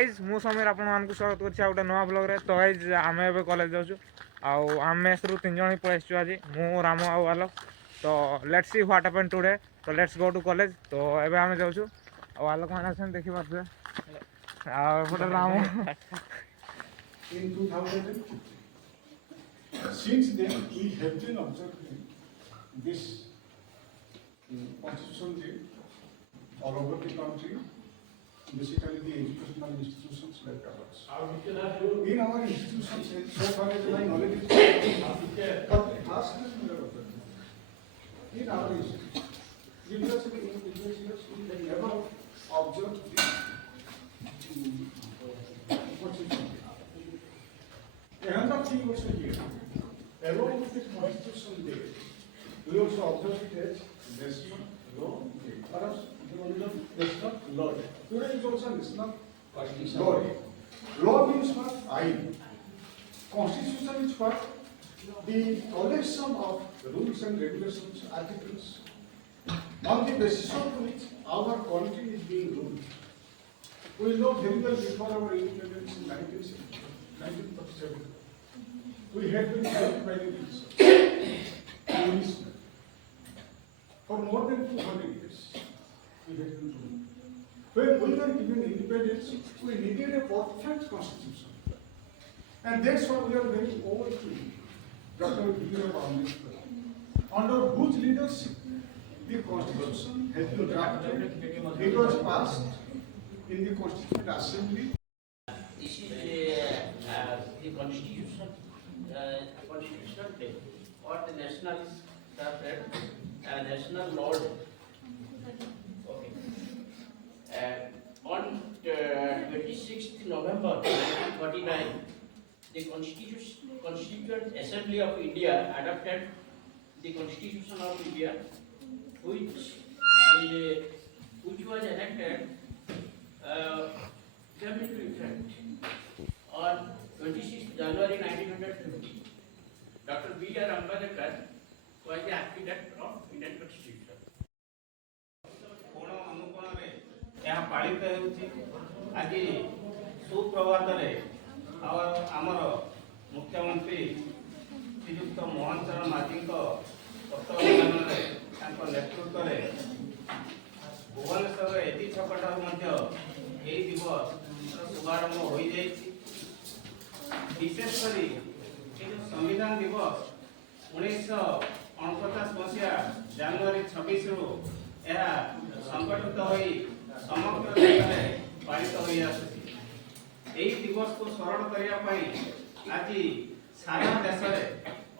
Guys मु समीर आपको स्वागत कर गोटे नुआ ब्लॉग रे। तो गाइज आम ए कॉलेज जाऊँ आम मेस रु 3 जन ही पलैसु आज मु राम आउ आलोक। तो let's see what happened today. तो लेट्स गो टू कॉलेज। तो एबे आम जाऊँ आलोक मैंने आसन देखी पारे Ram in 2000. Since then, we have been observing this Constitution Day all over the country, basically the educational institutions like ours. In our institutions, so far as my knowledge is in our institutions, previously in previous years, we have never observed the Constitution. Another thing also here, along with the Constitution Day, we also observe it as National Law Day. Perhaps National Law Day. Today is also National Law Day. Law means what? Ain. Constitution is what? The collection of rules and regulations, articles, on the basis of which our country is being ruled. We know very well before our independence in 1947. We had been held by the British for more than 200 years. We had been ruled. When we were given independence, we needed a perfect constitution. And that's why we are very old to Dr. B.R. Ambedkar, under whose leadership the constitution has been drafted. It was passed in the Constituent Assembly. This is the constitutional day, or the national national law day. Okay. On 26th November 1949, the Constituent Assembly of India adopted the Constitution of India, which was enacted came into effect on 26 January 1950. Dr. B.R. Ambedkar was the architect of Indian Constitution. कोण अनुकोणरे यहाँ पालित होउछि आज सुप्रभात रे आमर मुख्यमंत्री श्रीयुक्त मोहन चरण माझी तत्वावधान नेतृत्व में भुवनेश्वर एटी छक यही दिवस शुभारंभ हो विशेषकर संविधान दिवस 1949 मसीहा जनवरी 26 रु संगठित हो समग्र देश में पालित हो दिवस को स्मरण करने आज सारा देश में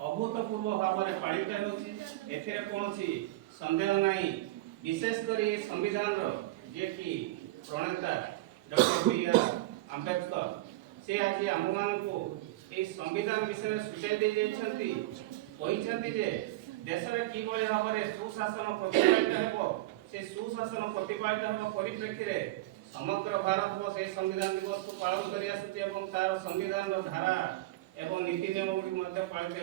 अभूतपूर्व भाव में पालित हो सन्देह नहीं। विशेषकर संविधान जे कि प्रणेता डॉक्टर बी.आर. आंबेडकर से आज आम मान संविधान विषय सूचाई दे देश में कि भाव में सुशासन प्रतिपादित हो सुशासन प्रतिपादित हो परिप्रेक्षी समग्र भारत से संविधान दिवस को पालन कर संविधान धारा एवं नीति नियम गुड़ी पालित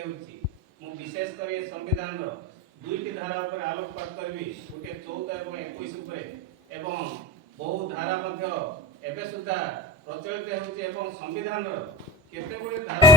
हो विशेषकर संविधान दुईटी धारा पर आलोकपात करी गोटे 14 और 21 एवं बहु धारा एवं सुधा प्रचलित हो संविधान केते गुड़े धारा